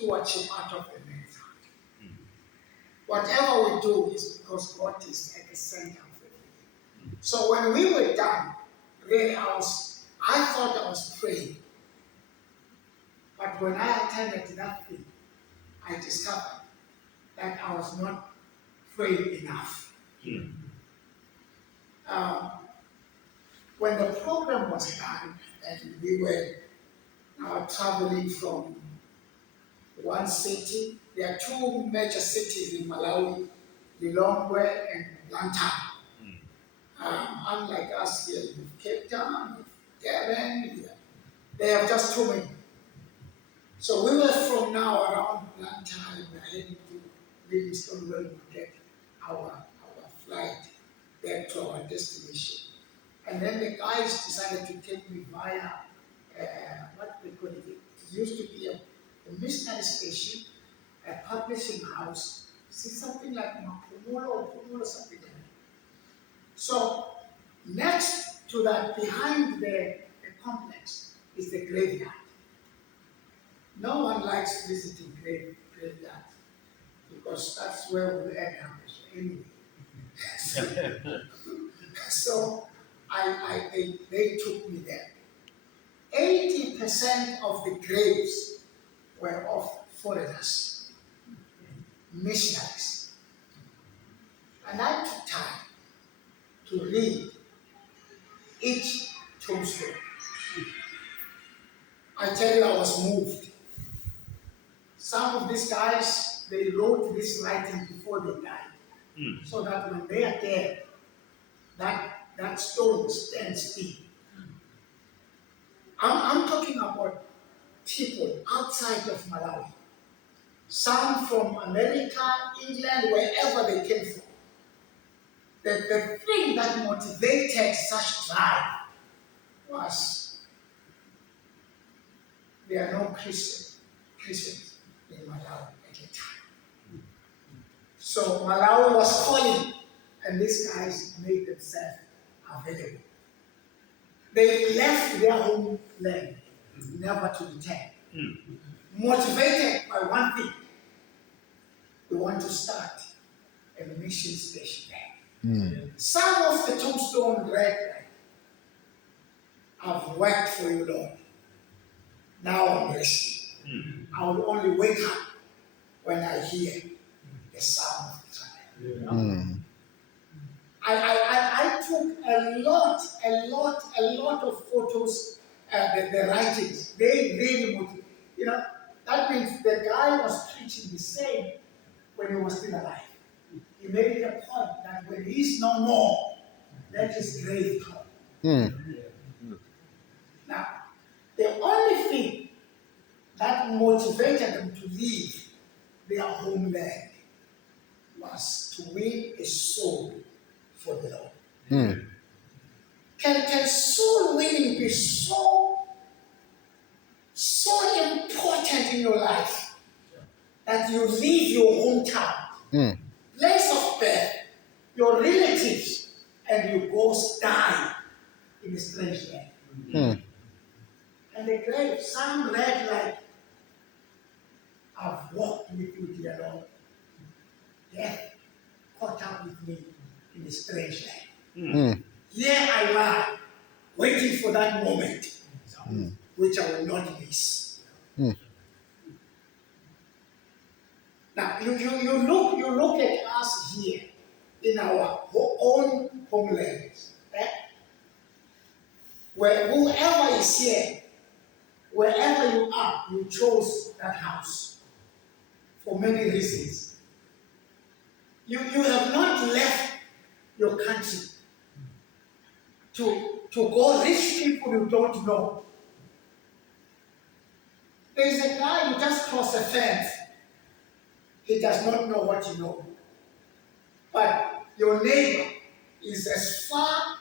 stewardship out of the men's heart. Whatever we do is because God is at the center of it. So when we were done, really I thought I was praying. But when I attended that thing, I discovered that I was not praying enough. When the program was done and we were traveling from one city, there are two major cities in Malawi, Lilongwe and Blantyre. Unlike us here, you have Cape Town, you have Durban, they have just too many. So we were from now around Blantyre, we are heading to Livingstone where we get our flight back to our destination. And then the guys decided to take me via, what they call it, it used to be a missionary station, a publishing house, something like Makumolo or something like that. So next to that, behind the complex, is the graveyard. No one likes visiting graveyard because that's where we end up anyway. So they took me there. 80% of the graves were of foreigners, missionaries. And I took time to read each tombstone. I tell you, I was moved. Some of these guys, they wrote this writing before they died. So that when they are dead, that stone stands still. I'm talking about people outside of Malawi. Some from America, England, wherever they came from. The thing that motivated such drive was there are no Christians in Malawi at the time. So Malawi was calling, and these guys made themselves available. They left their homeland, never to return. Motivated by one thing, we want to start a mission station there. Some of the tombstone read, I've worked for you, Lord. Now I'm resting. I will only wake up when I hear the sound of the trumpet. I took a lot of photos, the writings. They really motivated. That means the guy was preaching the same when he was still alive. He made it a point that when he is no more, let his grave come. Now, the only thing that motivated them to leave their homeland was to win a soul for the Lord. Can soul winning be so important in your life that you leave your hometown, place of birth, your relatives, and you go die in a strange land? And the grave, some read like, I've walked with you, dear Lord. Death caught up with me in a strange land. Here I lie, waiting for that moment, which I will not miss. Now, you look at us here in our own homelands, where whoever is here, wherever you are, you chose that house for many reasons. You have not left your country to go reach people you don't know. There is a guy who just crossed a fence. He does not know what you know. But your neighbor is as far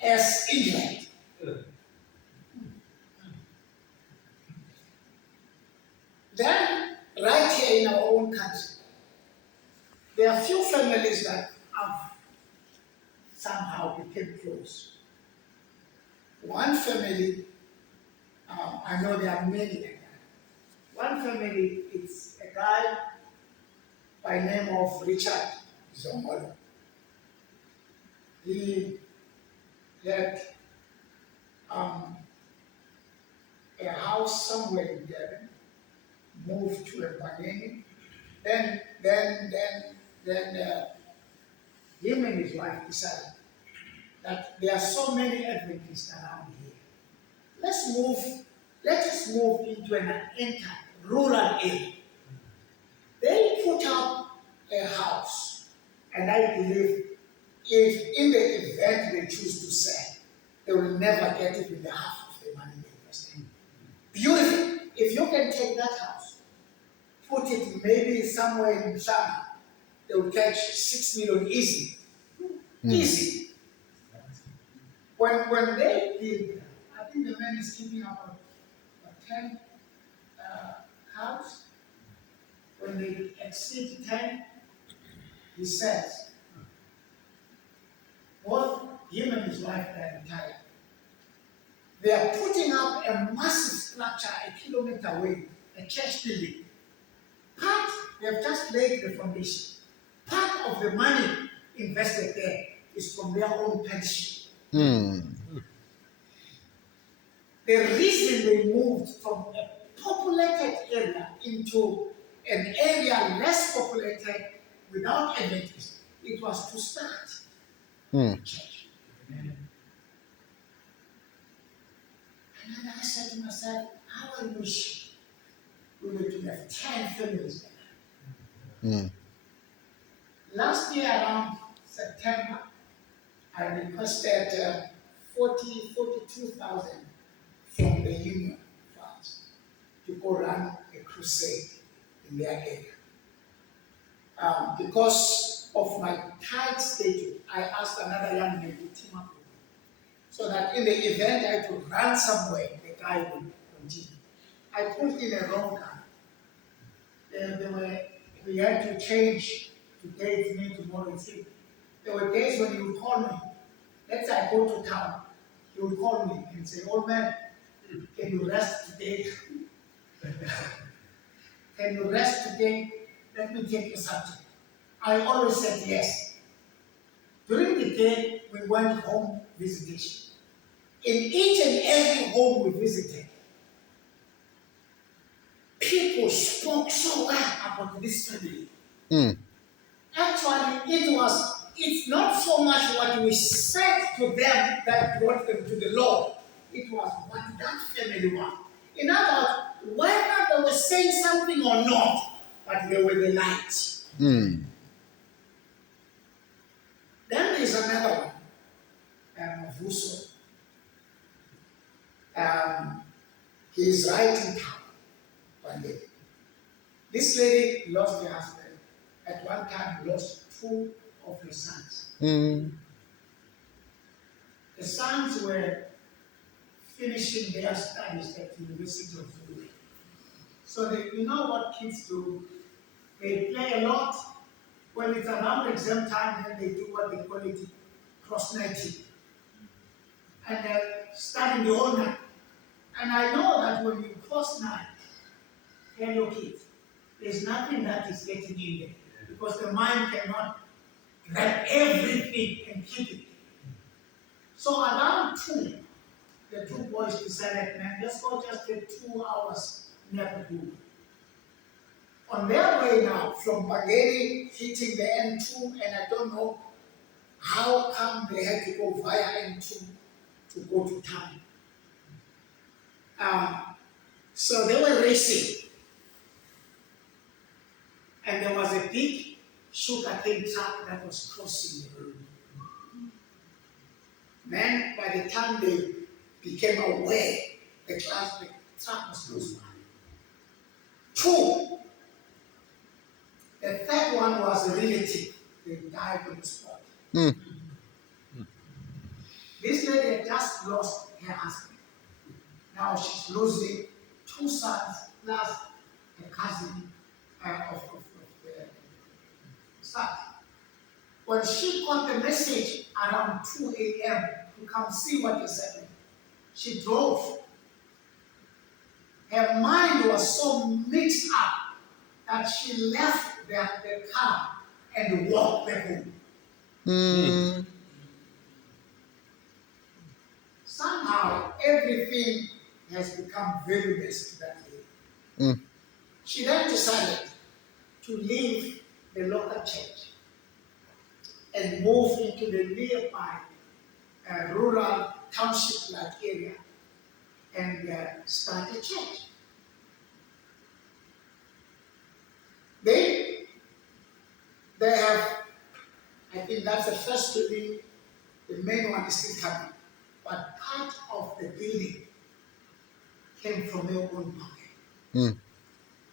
as England. Then, right here in our own country, there are few families that have somehow became close. One family, I know there are many like that. One family family, it's a guy by name of Richard Zomolo. He had um, a house somewhere in Devon, moved to a Bangani. Then him and his wife decided that there are so many Adventists around here. Let us move into an rural area. They put up a house, and I believe if in the event they choose to sell, they will never get even the half of the money they invested. Beautiful. If you can take that house, put it maybe somewhere in China, they will catch 6 million easy. Easy. When they did, I think the man is keeping up a 10 house. When they exceed 10, he says, both him and his wife are retired. They are putting up a massive structure a kilometer away, a church building. Part, they have just laid the foundation. Part of the money invested there is from their own pension. The reason they moved from a populated area into an area less populated without Adventists, it was to start a church. And then I said to myself, how I wish we would have 10 families there. Last year around September, I requested 42,000 from the union funds to go run a crusade in their area. Because of my tight schedule, I asked another young man to team up with me, so that in the event I could run somewhere, the guy would continue. I put in a wrong car. We had to change today, me tomorrow, and see. There were days when he would call me. Let's say I go to town, he would call me and say, "Old man, can you rest today? Can you rest today? Let me take your subject." I always said yes. During the day, we went home visitation. In each and every home we visited, people spoke so well about this family. Actually, it's not so much what we said to them that brought them to the Lord. It was what that family was. In other words, whether they were saying something or not, but they were the light. Then there's another one, Vuso. He's right in town one day. This lady lost her husband. At one time, lost 2 of her sons. The sons were finishing their studies at the University of Florida. So you know what kids do? They play a lot. When it's around exam time, then they do what they call it cross-nighting. And they're studying the whole night. And I know that when you cross-night, tell your kids, there's nothing that is getting in there. Because the mind cannot grab everything and keep it. So around 2, the 2 boys decided, man, let's go just get 2 hours near the pool. On their way now, from Bageri, hitting the N2, and I don't know how come they had to go via N2 to go to town. So they were racing. And there was a big sugarcane truck that was crossing the road. Man, by the time they became aware, the truck was close by. 2. The third one was a relative. They died on the spot. This lady had just lost her husband. Now she's losing 2 sons plus a cousin of the son. When she got the message around 2 a.m. to come see what is happening, she drove. Her mind was so mixed up that she left the car and walked back home. Mm. Somehow, everything has become very messy that day. Mm. She then decided to leave the local church and move into the nearby rural township-like area and start a church. They have, I think that's the first building, the main one is still coming. But part of the building came from their own pocket. Mm.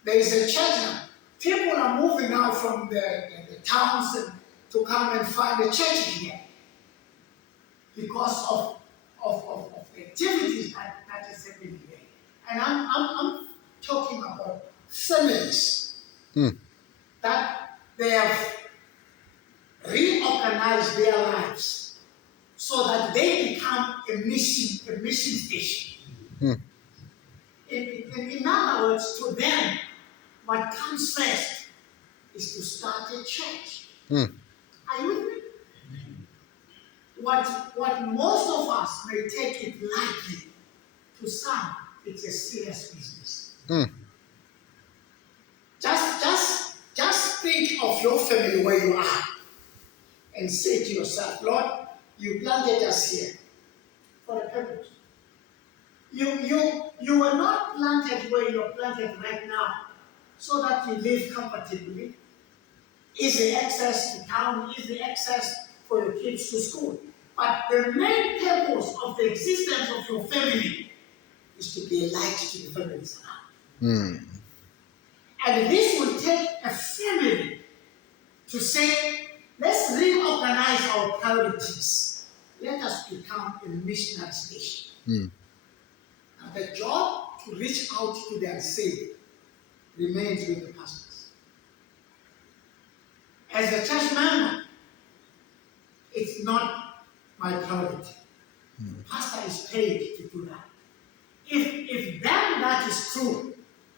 There is a church now. People are moving now from the towns to come and find a church here because of the activities that is happening there. And I'm talking about families Mm. that they have reorganized their lives so that they become a mission station. Mm. In other words, to them, what comes first is to start a church. Mm. Are you with me? What most of us may take it lightly, to some, it's a serious business. Mm. Just think of your family where you are and say to yourself, Lord, you planted us here for a purpose. You were not planted where you're planted right now so that you live comfortably, easy access to town, easy access for your kids to school. But the main purpose of the existence of your family is to be a light to the families around. Mm. And this will take a family to say, let's reorganize our priorities. Let us become a missionary station. Mm. Now, the job to reach out to the unsaved remains with the pastors. As a church member, it's not my priority. The pastor is paid to do that. If that is true,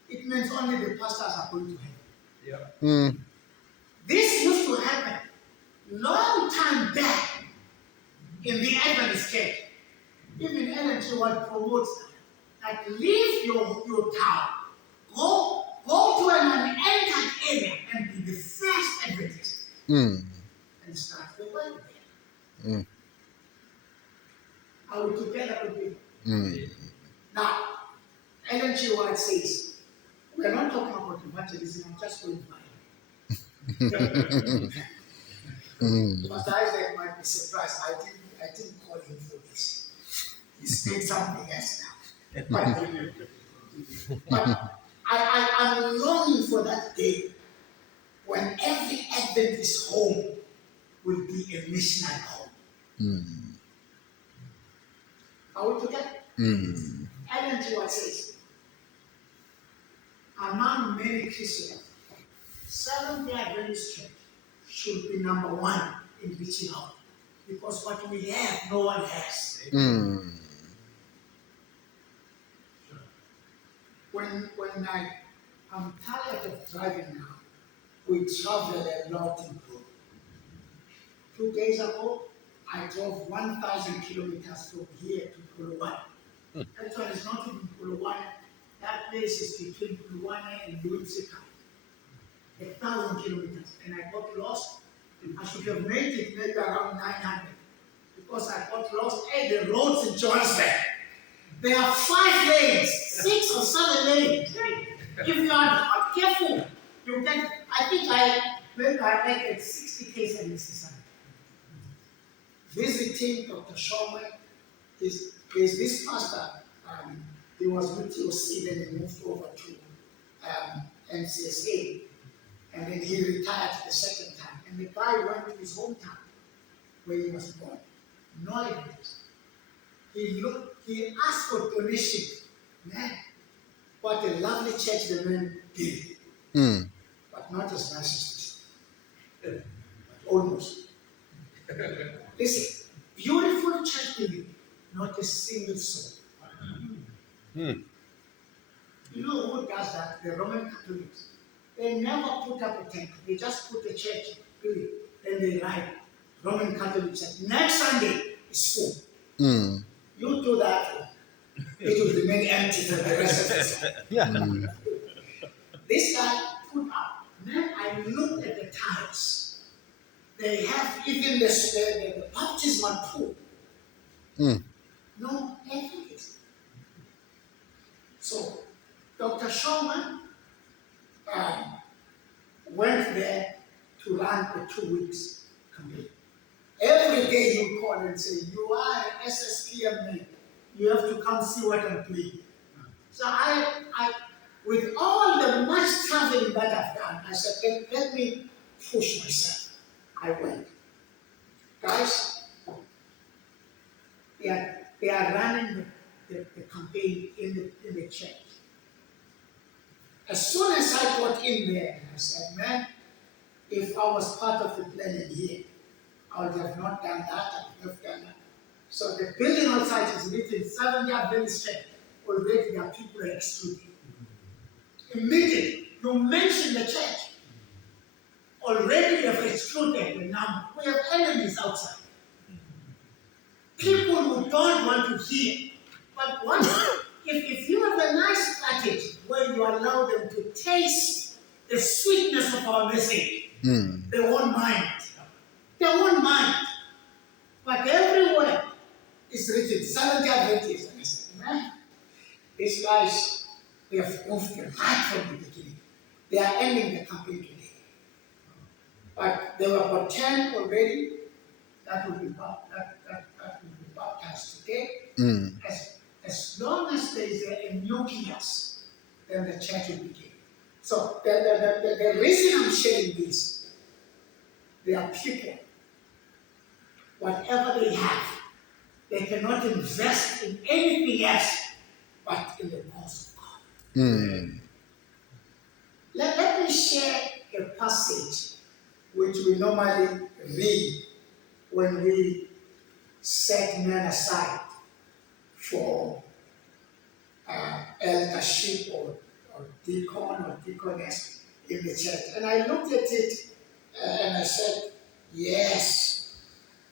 it means only the pastors are going to heaven. Yeah. Mm. This used to happen long time back in the Adventist church. Even Ellen G. White promotes that leave your town, go to an unentered area and be the first Adventist Mm. and start the work there. Mm. Are we together with me? Mm. Now, Ellen G. White says, we're not talking about evangelism, I'm just going by. Mm. Pastor Isaac might be surprised. I didn't call him for this. He's saying something else now. But I'm longing for that day when every Adventist home will be a missionary home. Mm. Are we together? Mm. Ellen G. White says, among many Christians, Seventh-day Adventist Church should be number one in reaching out. Because what we have, no one has. Mm. When I'm tired of driving now, we travel a lot in Peru. 2 days ago, I drove 1,000 kilometers from here to Puluwane. That one is not even Puluwane. That place is between Puluwane and Lunsika. 1,000 kilometers. And I got lost. I should have made it maybe around 900. Because I got lost. Hey, the roads in Johannesburg, there are 5 lanes, 6 or 7 lanes. If you are not careful, you get, I think maybe I make it 60 cases in Mississippi. Visiting Dr. Shawman is this pastor. He was with TOC, then he moved over to NCSA, and then he retired the second time. And the guy went to his hometown where he was born. No evidence. He asked for donation. Man, what a lovely church the man did. Mm. But not as nice as this. But almost. Listen, beautiful church building, not a single soul. Mm. You know who does that? The Roman Catholics. They never put up a tent. They just put a church, really. Then they write Roman Catholic Church. Next Sunday is full. You do that, it will remain empty for the rest of the Sunday. This guy put up. Then I looked at the tiles. They have even the baptismal pool. No ethics. So, Dr. Shulman went there to run a 2 weeks campaign. Every day you call and say, you are an SSPM man. You have to come see what I'm doing. So with all the much traveling that I've done, I said, let me push myself. I went. Guys, they are running the campaign in the church. As soon as I got in there, I said, man, if I was part of the planning here, I would have not done that, I would have done that. So the building outside is written 7-year building strength. Already there are people excluded. Immediately, you mention the church. Already they have excluded the number. We have enemies outside. People who don't want to hear. But once, if you have a nice strategy where you allow them to taste the sweetness of our message, they won't mind. They won't mind. But everywhere is written, 7 guarantees. And I said, man, these guys, they have moved right from the beginning. They are ending the campaign today. But there were about 10 already that will be baptized today. As long as there is a nucleus, then the church will begin. So the reason I'm sharing this, there are people, whatever they have, they cannot invest in anything else but in the cause of God. Let me share a passage which we normally read when we set men aside for eldership or deacon or deaconess in the church. And I looked at it and I said, yes,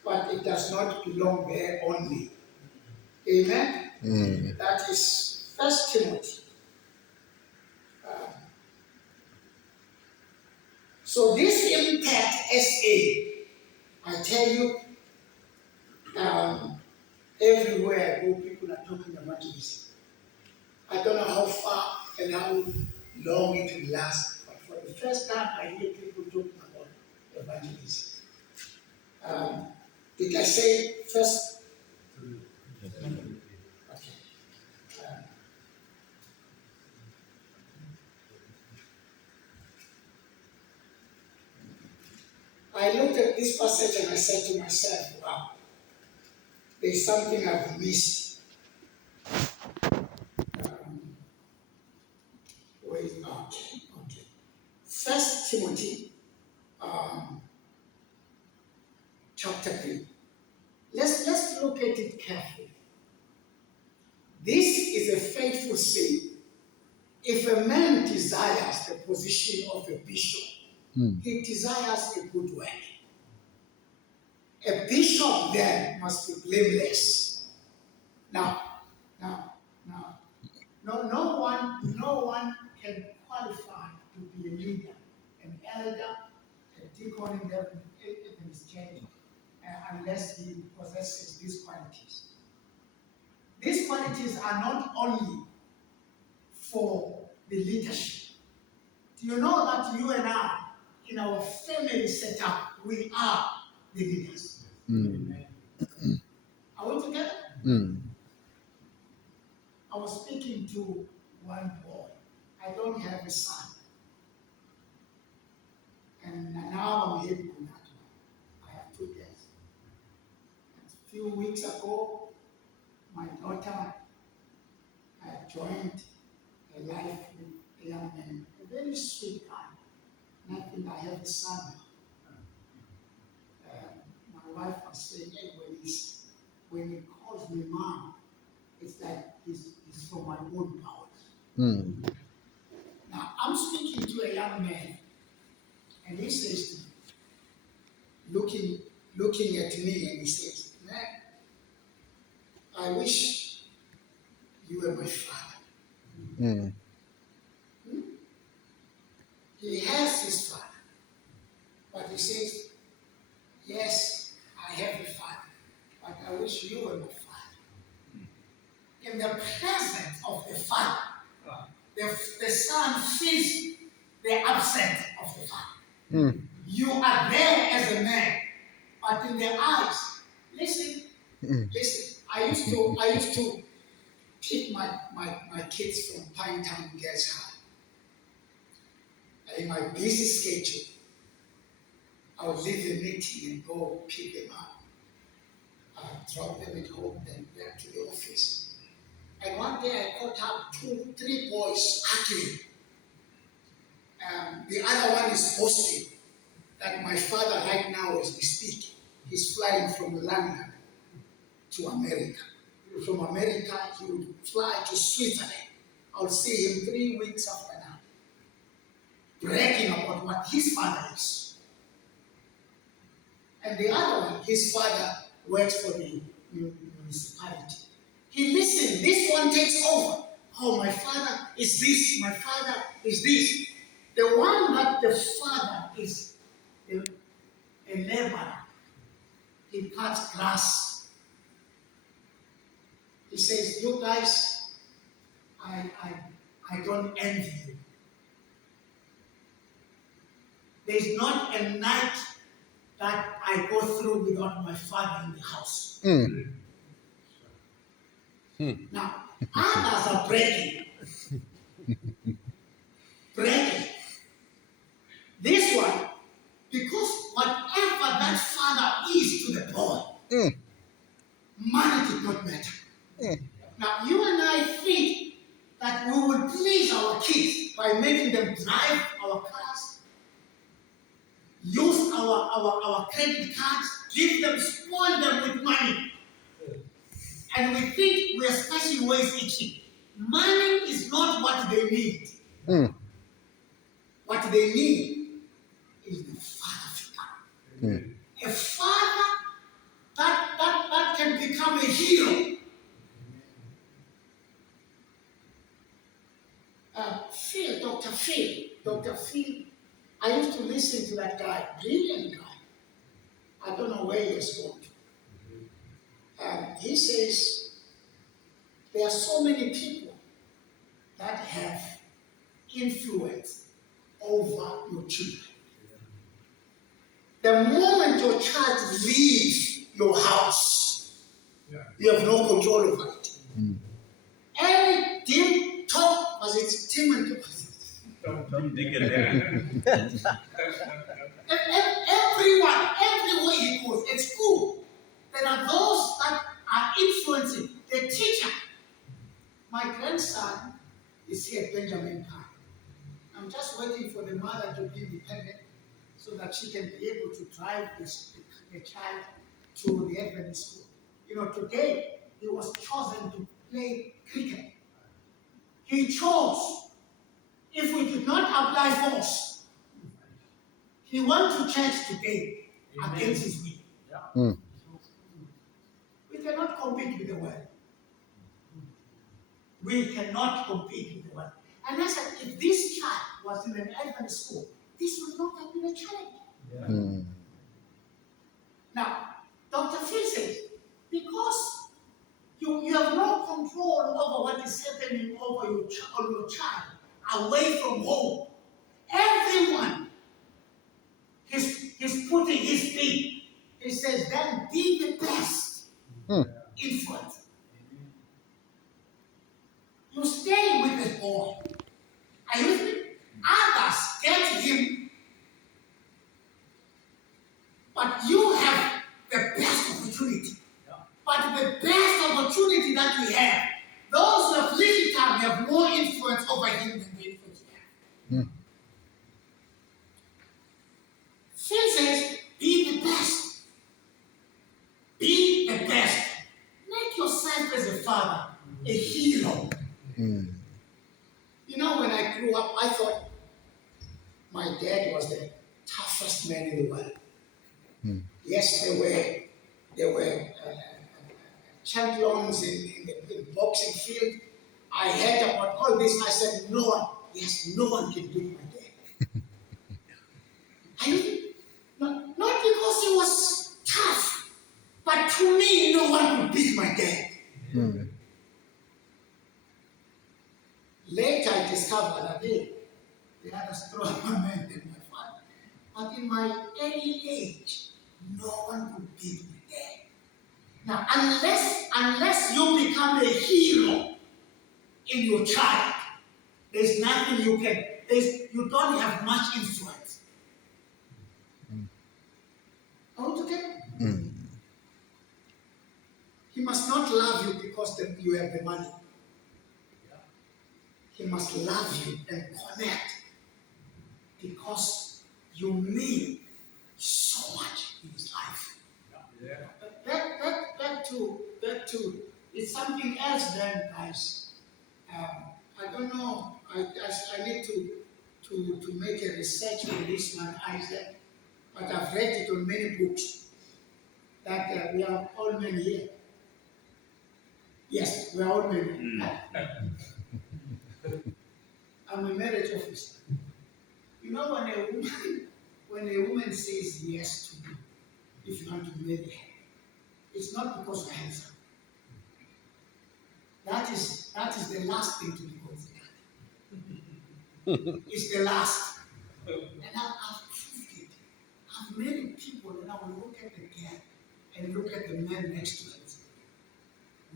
but it does not belong there only. Amen? That is 1 Timothy. So this impact SA, I tell you, everywhere where people are talking evangelism. I don't know how far and how long it will last, but for the first time I hear people talking about evangelism. Did I say first? Okay. I looked at this passage and I said to myself, wow, there's something I've missed. Okay. 1 Timothy chapter 3. Let's look at it carefully. This is a faithful saying. If a man desires the position of a bishop, he desires a good work. A bishop then must be blameless. Now, no one can qualify to be a leader, an elder, a deacon in the church, unless he possesses these qualities. These qualities are not only for the leadership. Do you know that you and I, in our family setup, we are the leaders? Are we together? I was speaking to one boy. I don't have a son. And now I'm living with that one. I have 2 girls. A few weeks ago, my daughter joined a life with a young man, a very sweet guy. And I think I have a son now. My wife was saying, hey, when he calls me mom, it's like he's from my own bowels. Now, I'm speaking to a young man, and he says to me, looking at me, and he says, man, I wish you were my father. Mm. He has his father, but he says, yes, I have a father, but I wish you were my father. In the presence of the father, the son feels the absence of the father. You are there as a man, but in their eyes, listen, I used to pick my kids from Pine Town Girls High. In my busy schedule, I would leave the meeting and go pick them up. I drop them at home, then back to the office. And one day I caught up 3 boys arguing. The other one is boasting that my father right now, as we speak, he's flying from London to America. From America, he would fly to Switzerland. I'll see him 3 weeks after now, bragging about what his father is. And the other one, his father works for the municipality. He listened, this one takes over. Oh, my father is this, my father is this. The one that the father is a laborer, he cuts grass. He says, you guys, I don't envy you. There's not a night that I go through without my father in the house. Now, others are bragging. This one, because whatever that father is to the boy, money did not matter. Now, you and I think that we will please our kids by making them drive our cars, use our credit cards, give them, spoil them with money. And we think we are smashing ways itching. Money is not what they need. What they need is the father figure. A father that can become a hero. Dr. Phil, I used to listen to that guy, brilliant guy. I don't know where he has gone to. He says, there are so many people that have influence over your children. The moment your child leaves your house, you have no control over it. Any dim talk, was it Tim and Don't dig it there. Everyone, everywhere he goes, at school, there are those that are influencing the teacher. My grandson is here at Benjamin Park. I'm just waiting for the mother to be independent so that she can be able to drive the child to the Adventist school. You know, today he was chosen to play cricket. He chose. If we did not apply force, he went to church today against his will. We cannot compete with the world. We cannot compete with the world. And I said, if this child was in an Adventist school, this would not have been a challenge. Now, Dr. Phil says, because you have no control over what is happening over your child away from home. Everyone is putting his thing. He says, then be the best influence. You stay with this boy. Are you with me? Others get him, but you have the best opportunity. But the best opportunity that we have, those who have little time have more influence over him than the influence we have. Phil says, be the best. Be the best. Make yourself as a father a hero. my dad was the toughest man in the world. Mm. Yes, there were champions in the boxing field. I heard about all this. I said, no one, yes, no one can beat my dad. Not because he was tough, but to me, no one could beat my dad. Mm. Later, I discovered that they had a stronger man than my father. But in my early age, no one could beat my dad. Now, unless you become a hero in your child, there's nothing you can. You don't have much influence. Altogether, Mm. he must not love you because you have the money. He must love you and connect because you mean so much in his life. Yeah. That too, it's something else then, guys. I don't know. I need to make a research on this man, Isaac, but I've read it on many books that we are all men here. Yes, we are all men. I'm a marriage officer. You know, when a woman says yes to you, if you want to marry her, it's not because you're handsome. That is the last thing to be considered. It's the last. And I've proved it. I've married people and I will look at the girl and look at the man next to her and say,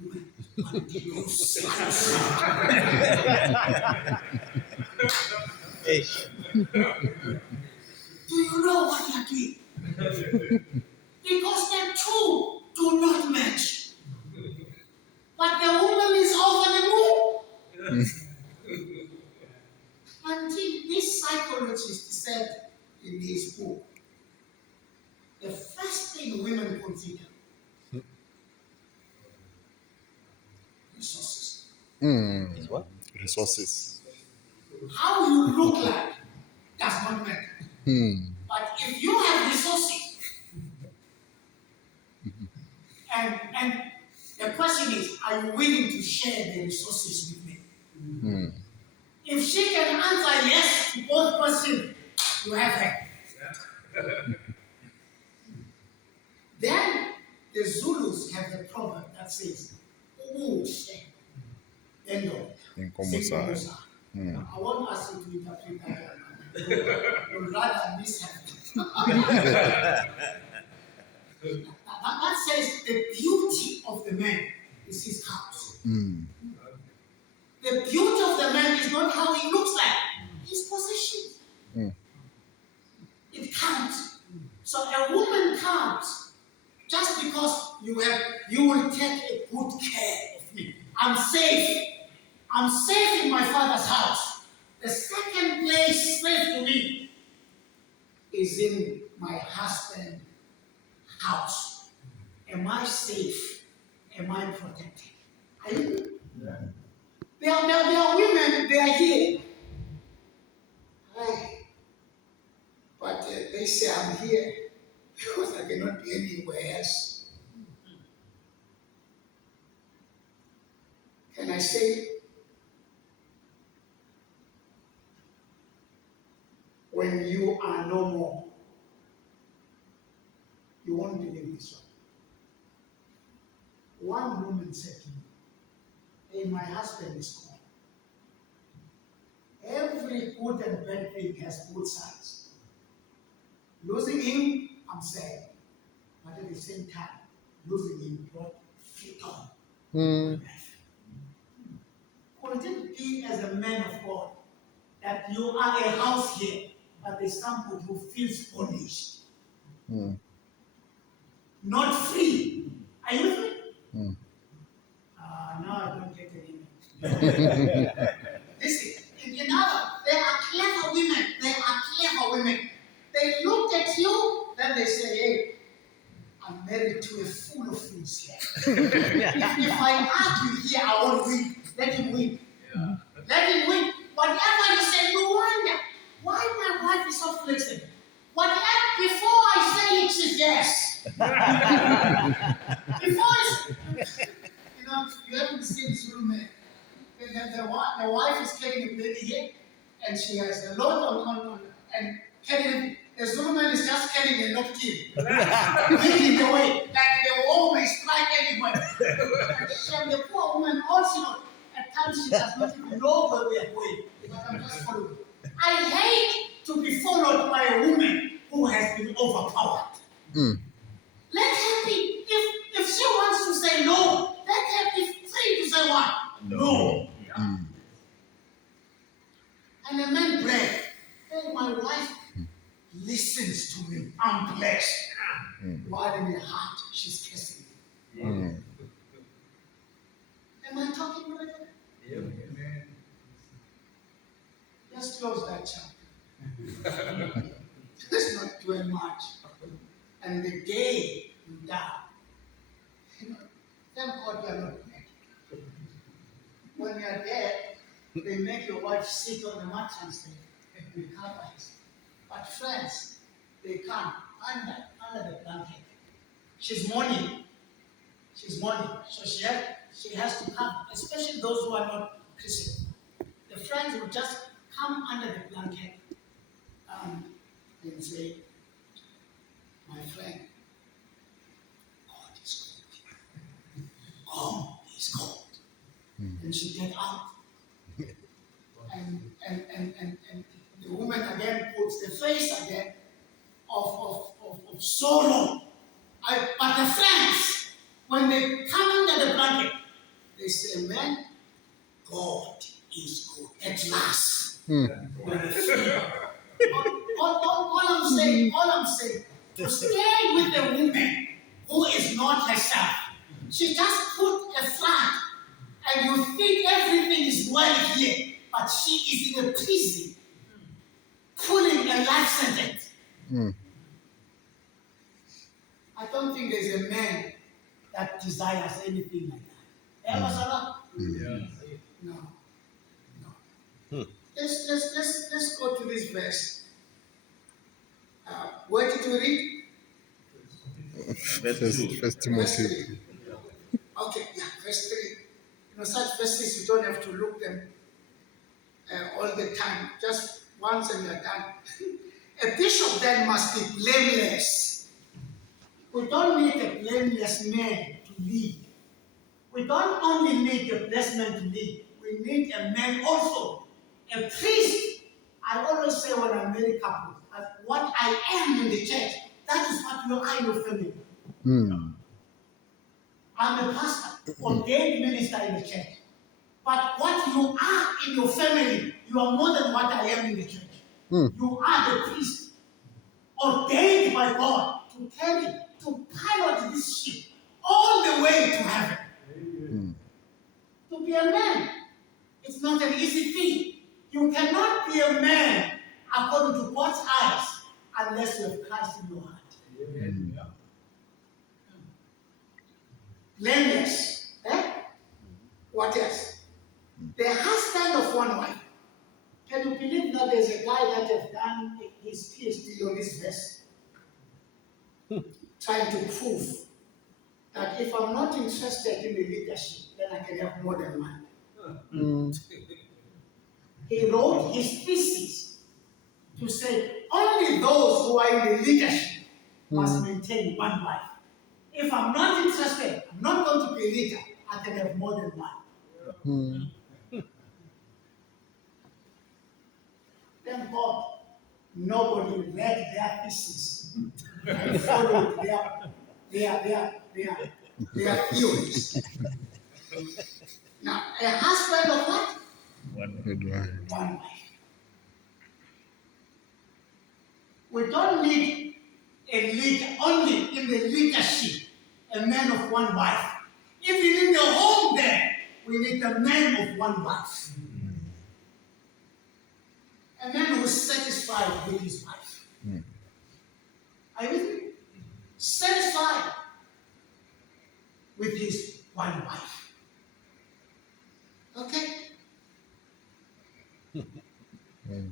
woman, what did you say? Do you know what you're doing? Because the two do not match. But the woman is over the moon. Until this psychologist said in his book, the first thing women consider resources. Mm. Is what? Resources. How you look like does not matter. Mm. But if you have resources, and the question is, are you willing to share the resources with me? Mm. If she can answer yes to both questions, you have her. Then the Zulus have the proverb that says, Endo. Inkomusa. I won't ask you to interpret that. You'd rather miss her. That says the beauty of the man is his house. Mm. The beauty of the man is not how he looks like, his position. Mm. It counts. So a woman counts just because you will take a good care of me. I'm safe. I'm safe in my father's house. The second place safe to me is in my husband's house. Am I safe? Am I protected? Are you? Yeah. There are women, they are here. But they say I'm here because I cannot be anywhere else. Can I say, when you are no more, you won't believe this one. One woman said to me, hey, my husband is gone. Every good and bad thing has both sides. Losing him, I'm sad. But at the same time, losing him brought freedom. Mm. Could it be as a man of God that you are a house here, but there's somebody who feels punished? Mm. Not free. Are you free? Mm. No, I don't get any. Listen, you know, there are clever women. They look at you, then they say, hey, I'm married to a fool of fools here. if I argue here, I won't win. Let him win. Yeah. Let him win. Whatever you say, no wonder. Why my wife is stop flexing. Whatever, before I say it is yes. Before it's, you haven't seen this woman. The wife is carrying a baby here, and she has a load on and carrying. The Zuluman is just carrying a napkin, leading the way, like the war may strike anywhere. And the poor woman also, at times she does not even know where we are going, because I'm just following. I hate to be followed by a woman who has been overpowered. Mm. Let her be, if she wants to say no, let her be free to say what? No. Mm. And the man prayed, hey, my wife listens to me. I'm blessed. While in her heart, she's kissing me. Mm. Am I talking about it? Yeah. Let's close that chapter. Let's not dwell much. And the day you die, thank God you are not dead. When you are dead, they make your wife sit on the mattress and recover it. But friends, they come under the blanket. She's mourning. So she has to come, especially those who are not Christian. The friends will just come under the blanket and say, my friend, God is good. God is good. And she get out. And the woman again puts the face again of sorrow. But the friends, when they come under the blanket, they say, man, God is good at last. Mm. All I'm saying, to stay with the woman who is not herself. She just put a flag, and you think everything is well here, but she is in a prison, pulling a life sentence. Mm. I don't think there's a man that desires anything like that. Ever, Sarah? No. Let's go to this verse. Where did you read? First Verse Timothy. 3. Okay, yeah, verse 3. Such verses you don't have to look them all the time. Just once and you're done. A bishop then must be blameless. We don't need a blameless man to lead. We don't only need a blessed man to lead. We need a man also, a priest. I always say when I marry couples, what I am in the church, that is what you are in your family. Mm. I'm a pastor, ordained minister in the church. But what you are in your family, you are more than what I am in the church. Mm. You are the priest, ordained by God to pilot this ship all the way to heaven. Mm. To be a man, it's not an easy thing. You cannot be a man according to God's eyes unless you have Christ in your heart. Mm. Blameless. What else? The husband of one wife. Can you believe that there's a guy that has done his PhD on this verse? Trying to prove that if I'm not interested in the leadership, then I can have more than one. Mm. He wrote his thesis to say only those who are in the leadership must maintain one wife. If I'm not interested, I'm not going to be a leader, I can have more than one. Mm. Thank God, nobody read their thesis and followed their theories. Now, a husband of what? Good wife. One wife. We don't need a leader only in the leadership, a man of one wife. Even in the home there, we need a man of one wife. A man who is satisfied with his wife. Mm. Are you with me? Satisfied with his one wife. Okay? Mm.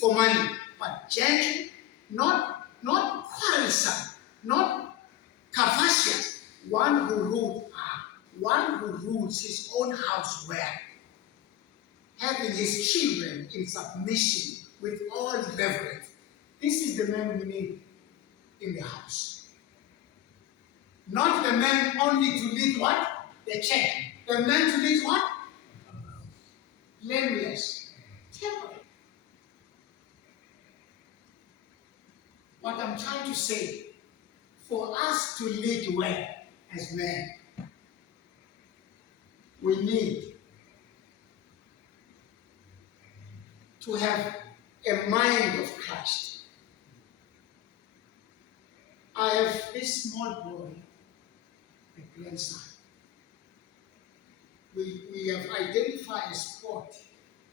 for money, but gentle, not quarrelsome, not capacious, one who rules his own house well, having his children in submission with all reverence. This is the man we need in the house. Not the man only to lead what? The church. The man to lead what? Blameless. Temperate. What I'm trying to say, for us to lead well as men, we need to have a mind of Christ. I have this small boy, a grandson. We have identified a spot.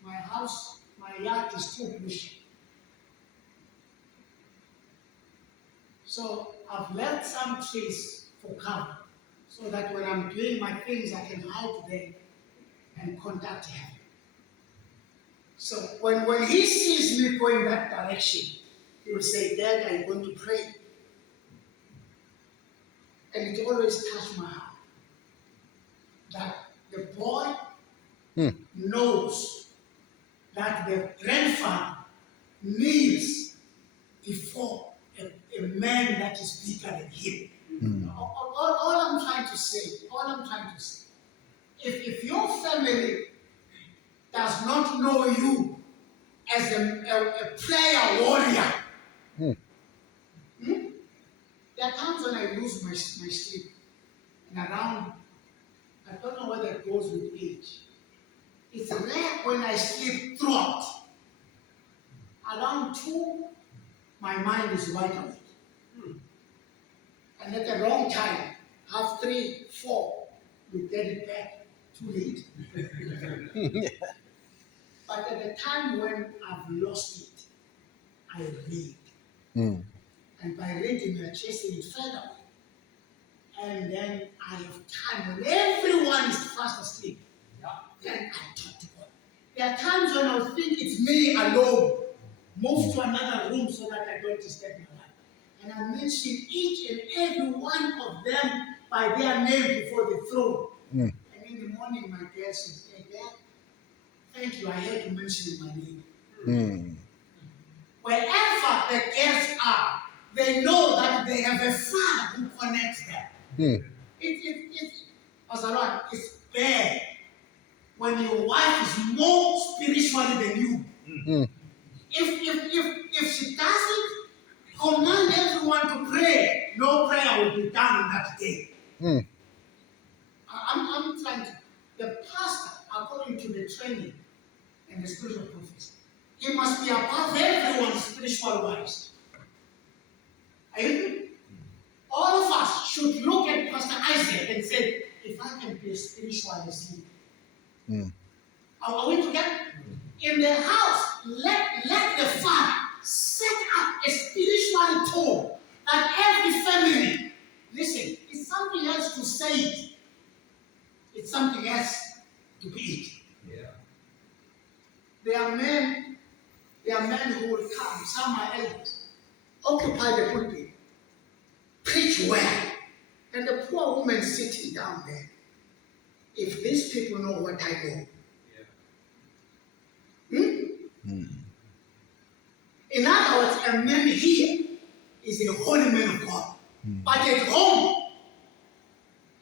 My house, my yard is too bushy. So I've left some trees for cover, so that when I'm doing my things, I can hide there and contact him. So when he sees me going that direction, he will say, Dad, are you going to pray? And it always touched my heart that the boy knows that the grandfather kneels before a man that is bigger than him. All I'm trying to say, if your family does not know you as a prayer warrior, there are times when I lose my sleep, and around, I don't know whether it goes with age. It's rare when I sleep throughout. Around 2, my mind is wide awake. And at the wrong time, half 3, 4, we get it back too late. But at the time when I've lost it, I read. And by reading, you're chasing it further away. And then I have time when everyone is fast asleep. Then I talk to God. There are times when I think it's me alone. Move to another room so that I don't disturb my life. And I mention each and every one of them by their name before the throne. And in the morning, my dad says, Hey, Dad, thank you. I heard you mentioning my name. Wherever the guests are, they know that they have a father who connects them. It's bad when your wife is more spiritually than you. If she doesn't command everyone to pray, no prayer will be done in that day. I'm trying to. The pastor, according to the training and the spiritual prophecy, he must be above everyone's spiritual wise. Are you with me? All of us should look at Pastor Isaac and say, if I can be a spiritual as him. Are we together? In the house, let the father set up a spiritual tone that every family, listen, it's something else to say it. It's something else to be it. There are men who will come, some are elders, occupy the pulpit, preach well, and the poor woman sitting down there. If these people know what I know, in other words, a man here is a holy man of God, but at home,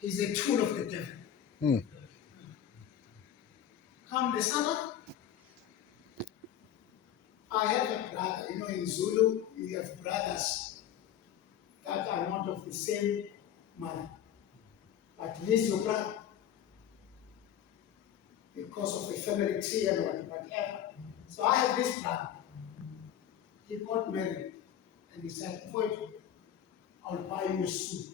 he's a tool of the devil. Come the Sabbath, I have a brother. You know, in Zulu, you have brothers that are not of the same mother, but he's your brother because of the family tree and whatever. So I have this brother. He got married, and he said, "Wait, I'll buy you a suit."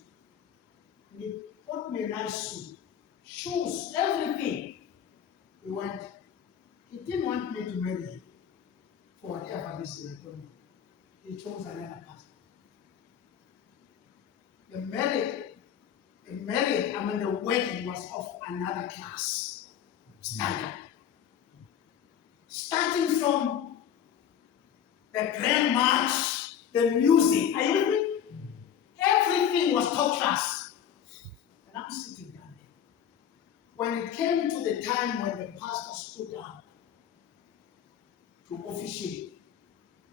And he bought me a nice suit, shoes, everything. We went. He didn't want me to marry him for whatever reason I don't know. He chose another person. The wedding was of another class, standard. Starting from the grand march, the music. Are you with me? Everything was top class. And I'm sitting down there. When it came to the time when the pastor stood down to officiate,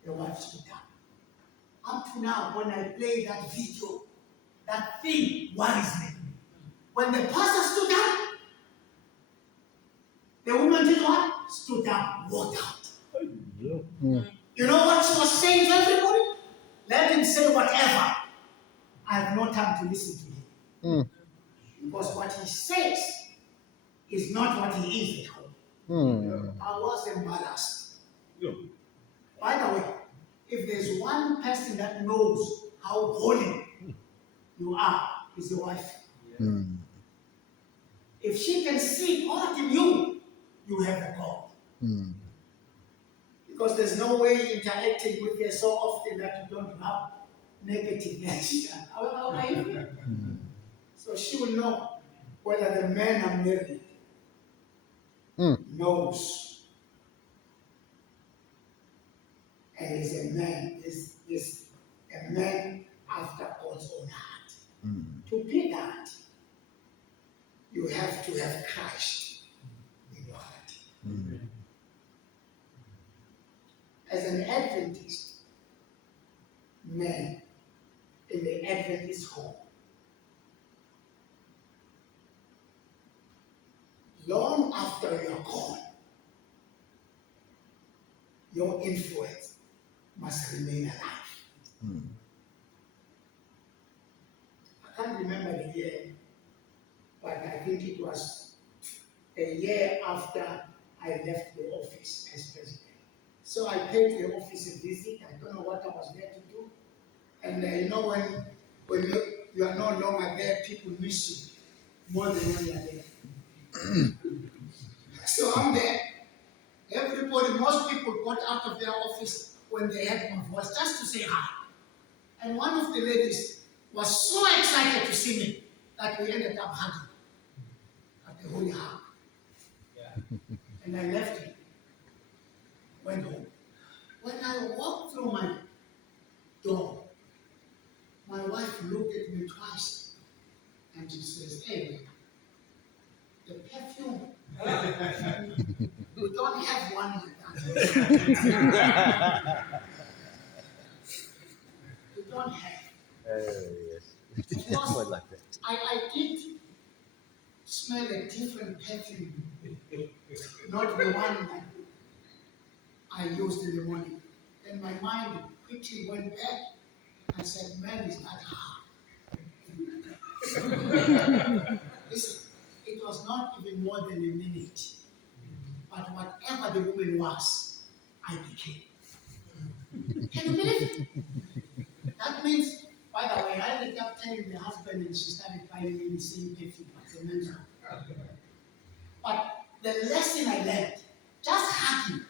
the wife stood down. Up to now, when I play that video, that thing worries me. When the pastor stood down, the woman did what? Stood down, walked out. You know what she was saying to everybody? Let him say whatever. I have no time to listen to him. Because what he says is not what he is at home. I was embarrassed. By the way, if there's one person that knows how holy you are, is your wife. If she can see God in you, you have a God. Because there's no way interacting with her so often that you don't have negative energy. So she will know whether the man I'm married knows and is a man, is a man after God's own heart. To be that, you have to have Christ in your heart. As an Adventist man in the Adventist home, long after you're gone, your influence must remain alive. I can't remember the year, but I think it was a year after I left the office as president. So I paid the office a visit. I don't know what I was there to do. And you know, when you are no longer there, people miss you more than when you are there. So I'm there. Most people got out of their office when they heard my voice just to say hi. And one of the ladies was so excited to see me that we ended up hugging at the holy hug. And I left him, went home. When I walked through my door, my wife looked at me twice and she says, "Hey, the perfume, we don't have one like that." We don't have. Yes. Like that. I did smell a different perfume, not the one that I used in the morning. Then my mind quickly went back. I said, "Man is not hard." Listen, it was not even more than a minute. But whatever the woman was, I became. Can you believe it? That means, by the way, I ended up telling the husband and she started buying me the same perfume as a mentor. But the lesson I learned, just hacking,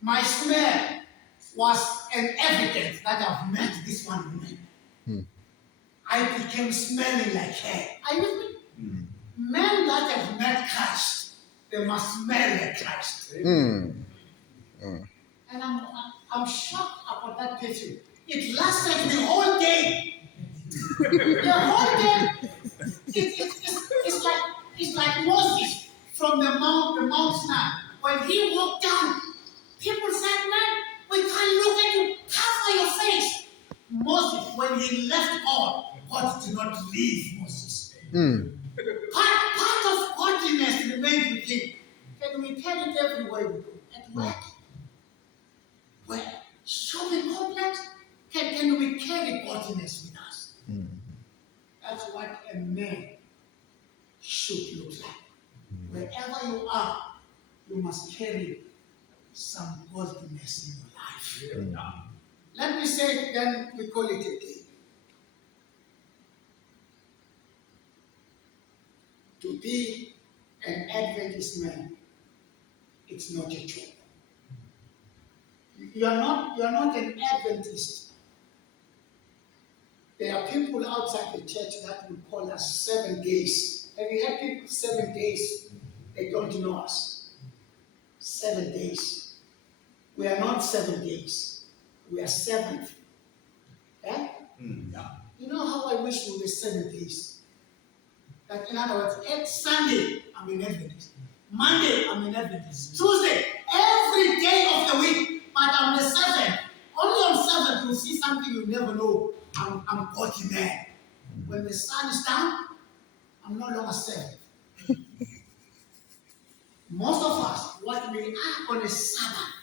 my smell was an evidence that I've met this one woman. I became smelling like her. Are you with me? Men that have met Christ, they must smell like Christ. And I'm shocked about that perfume. It lasted the whole day. The whole day. It's like Moses from the Mount Sinai. When he walked down, people said, "Man, we can't look at you. Cover your face." Moses, when he left God did not leave Moses. Part of godliness remained with him. Can we carry it everywhere we go? At work? Where? Shopping complex? Can we carry godliness with us? That's what a man should look like. Wherever you are, you must carry some godliness in your life. Let me say, then we call it a day. To be an Adventist man, it's not a joke. You are not an Adventist. There are people outside the church that will call us 7 days. Have you had people 7 days? They don't know us. 7 days. We are not 7 days. We are 7th. Eh? Yeah. You know how I wish we were 7 days? That in other words, Sunday, I'm in Adventist. Monday, I'm in Adventist. Tuesday, every day of the week, but I'm the 7th. Only on 7th, you'll see something you never know. I'm caught in there. When the sun is down, I'm no longer 7th. Most of us, what we are on a Sabbath,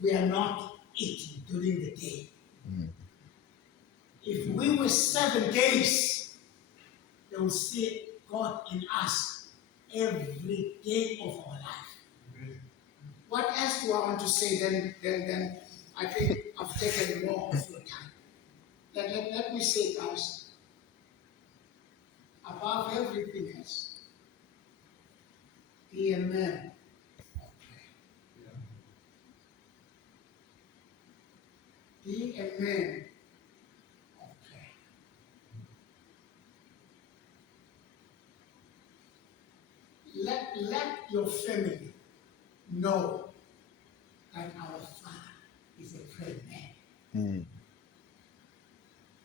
we are not eating during the day. If we were 7 days, they will see God in us every day of our life. What else do I want to say? Then I think I've taken more of your time. Let me say, guys, above everything else, be a man of prayer. Be a man of prayer. Let your family know that our Father is a prayer man.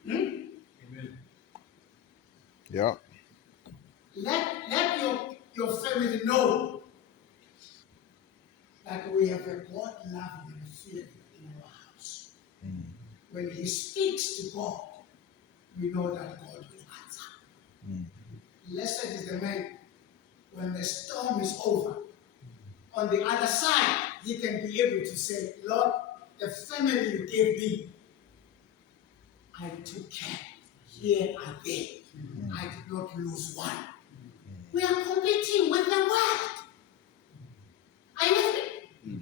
Amen. Yeah. Let your family know that we have a God loving and fearing in our house. When he speaks to God, we know that God will answer. Blessed is the man when the storm is over. On the other side, he can be able to say, Lord, the family you gave me, I took care. Here are they. I did not lose one. We are competing with the world. Are you with me?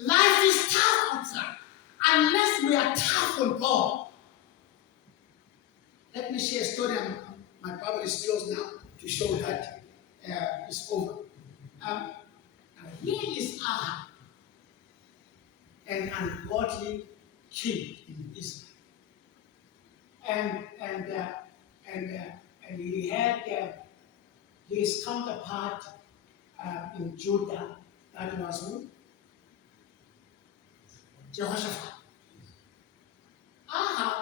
Life is tough outside. Unless we are tough on God. Let me share a story. My Bible is closed now to show that it's over. Here is Ahab, an ungodly king in Israel. And he had his counterpart in Judah, that was who? Jehoshaphat. Ahab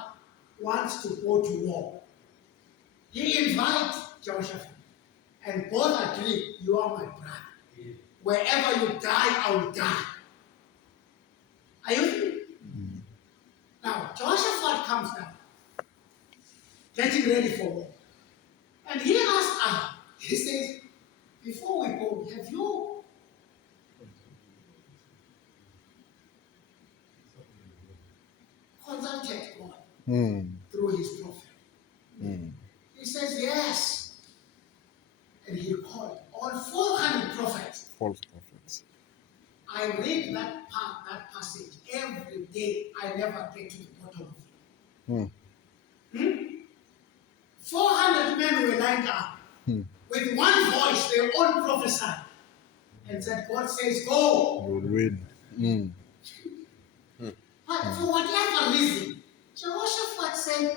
wants to go to war. He invites Jehoshaphat, and both agree, you are my brother. Wherever you die, I will die. Are you with me? Now, Jehoshaphat comes down, getting ready for war. And he asks Ahab, he says, before we go, have you consulted God through his prophet? He says, yes. And he called all 400 prophets. False prophets. I read that passage every day. I never get to the bottom of it. 400 men were lined up. With one voice, they all prophesied. And said, God says, go. You will win. But for whatever reason, Jehoshaphat said,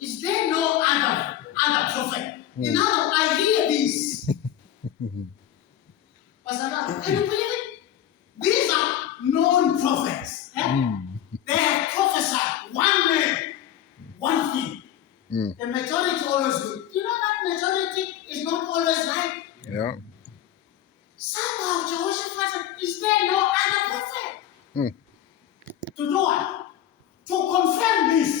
is there no other prophet? In other words, I hear this. Can you believe it? These are known prophets. They have prophesied one man, one thing. The majority always win. You know that majority is not always right. Yeah. Somehow Jehoshaphat said, is there no other prophet? To do what? To confirm this.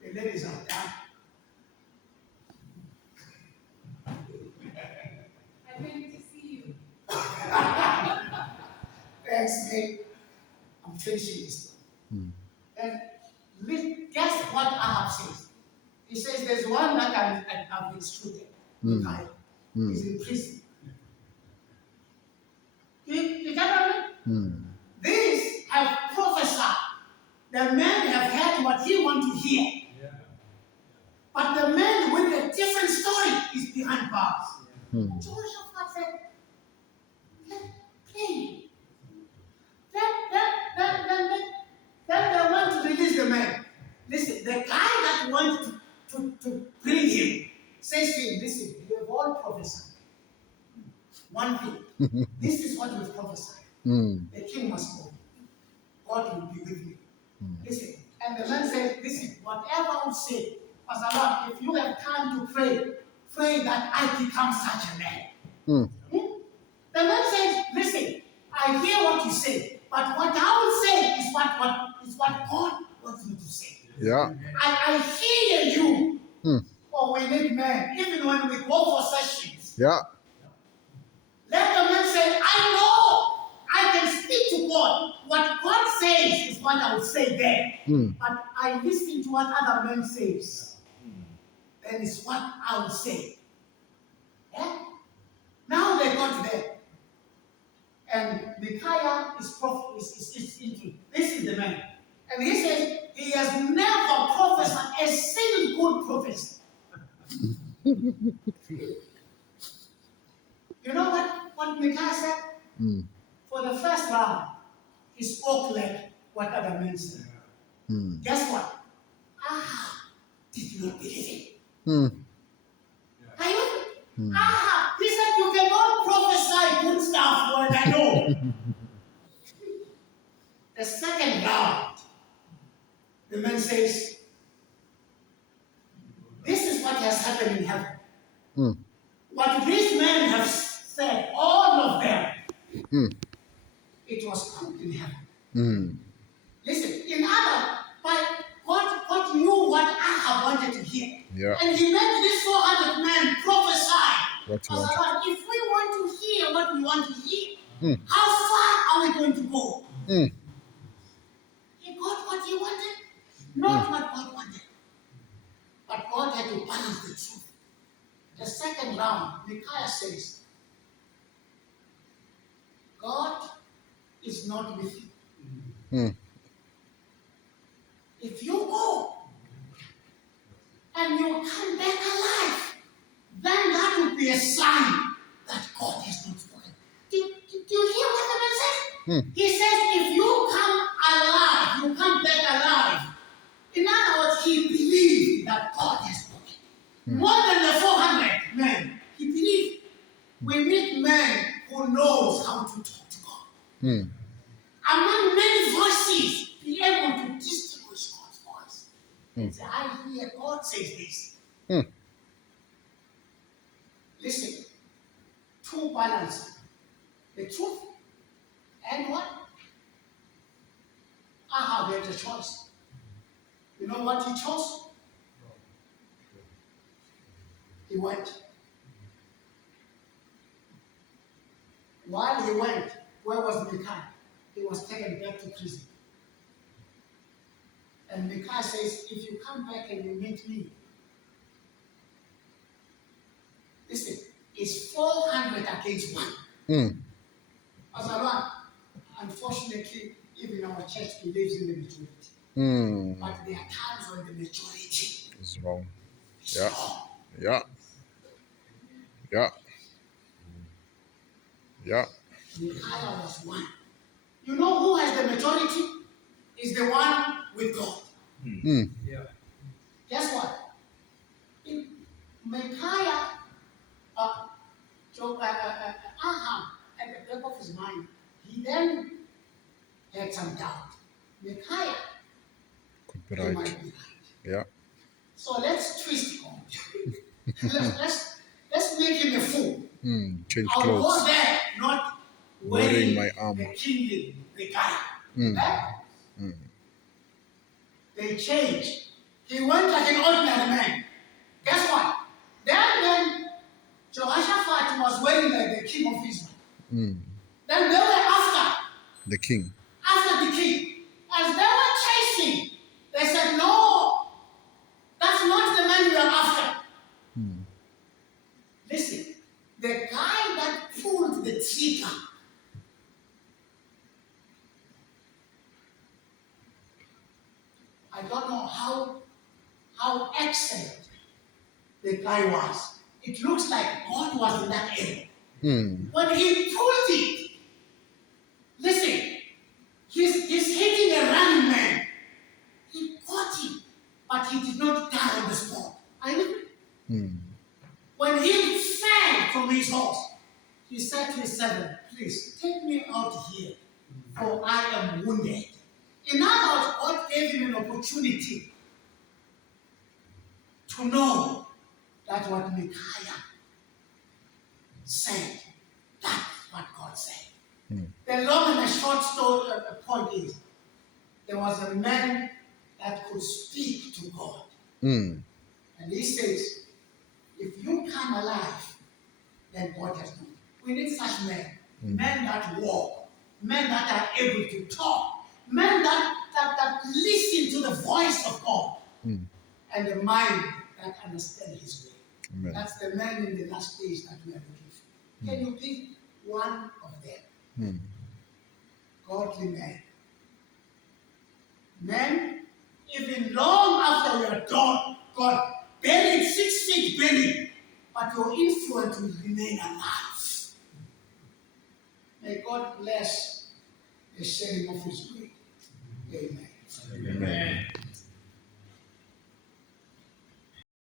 The ladies are done. I'm ready to see you. Thanks, mate. I'm finishing this one. And guess what Ahab says? He says, there's one that I've instructed. He's in prison. You get what? These have prophesied. The men have heard what he wants to hear. Yeah. But the man with a different story is behind bars. And Jehoshaphat said, please. Then they want to release the man. Listen, the guy that wants to bring him says to him, listen, you have all prophesied one thing. This is what we've prophesied. Mm. The king must go. God will be with you. Listen. And the man said, listen, whatever I say, Pastor Lord, if you have time to pray, pray that I become such a man. Mm. The man says, listen, I hear what you say, but what I will say is what God wants me to say. Yeah. I hear you. Mm. Or we need men, even when we go for sessions. Yeah. Let the man say, I know I can speak to God. What God says is what I will say there. Mm. But I listen to what other men says. Then it's what I will say. Yeah? Now they got there. And Micaiah is into. This is the man. And he says he has never prophesied a single good prophecy. You know what Micaiah said? Mm. For the first round, he spoke like what other men said. Mm. Guess what? Did not believe it. Mm. Are you? He said you cannot prophesy good stuff when I know. The second round, the man says, this is what has happened in heaven. Mm. What these men have said, all of them, it was cooked in heaven. Mm. Listen, in other, but God knew what Ahab wanted to hear. Yeah. And he made these 400 men prophesy. What you Pastor wanted. Lord, if we want to hear what we want to hear, Mm. how far are we going to go? Mm. He got what he wanted, not what God wanted. But God had to balance the truth. The second round, Micaiah says, God is not with you. Mm. If you go and you come back alive, then that will be a sign that God has not spoken. Do you hear what the man says? He says, if you come alive, you come back alive. In other words, he believed that God has spoken. More than the 400 men, he believed. We need men who knows how to talk to God. Mm. Among many voices, be able to distinguish God's voice. And say, I hear God says this. Mm. Listen, two balances. The truth and what? Ahab had a choice. You know what he chose? He went. While he went, where was Micaiah? He was taken back to prison. And Micaiah says, if you come back and you meet me, listen, it's 400 against 1. Mm. As I learned, unfortunately, even our church believes in the majority. Mm. But there are times when the majority It's wrong. is Yeah. wrong. Yeah. Yeah. Yeah. Micaiah was one. You know who has the majority? Is the one with God. Mm. Guess what? In Micaiah, Ahab, at the back of his mind, he then had some doubt. Micaiah, Could be he right. might be right. Yeah. So let's twist God. let's make him a fool. Mm. Change I'll go clothes. there not Wearing wearing my armor. the kingly Micaiah. Mm. Eh? They changed. He went like an ordinary man. Guess what? Then Jehoshaphat was wearing like the king of Israel. Mm. Then they were after The king. the king. As they were chasing, they said, no, that's not the man we are after. Listen, the guy that pulled the trigger, I don't know how excellent the guy was. It looks like God was in that area. Mm. When he pulled it, listen, he's hitting a running man. He caught him, but he did not die on the spot. Are you with me? Mm. When he fell from his horse, he said to his servant, please take me out here, for I am wounded. In other words, God gave him an opportunity to know that what Micaiah said, that's what God said. The long and the short story, point is, there was a man that could speak to God. Mm. And he says, if you come alive, then God has done it. We need such men. Men that walk. Men that are able to talk. Men that listen to the voice of God. And the mind that understands his way. Amen. That's the man in the last days that we are looking for. Can you pick one of them? Godly men. Men, even long after we are gone, God buried 6 feet buried, but your influence will remain alive. May God bless the sharing of his word. Amen. Amen.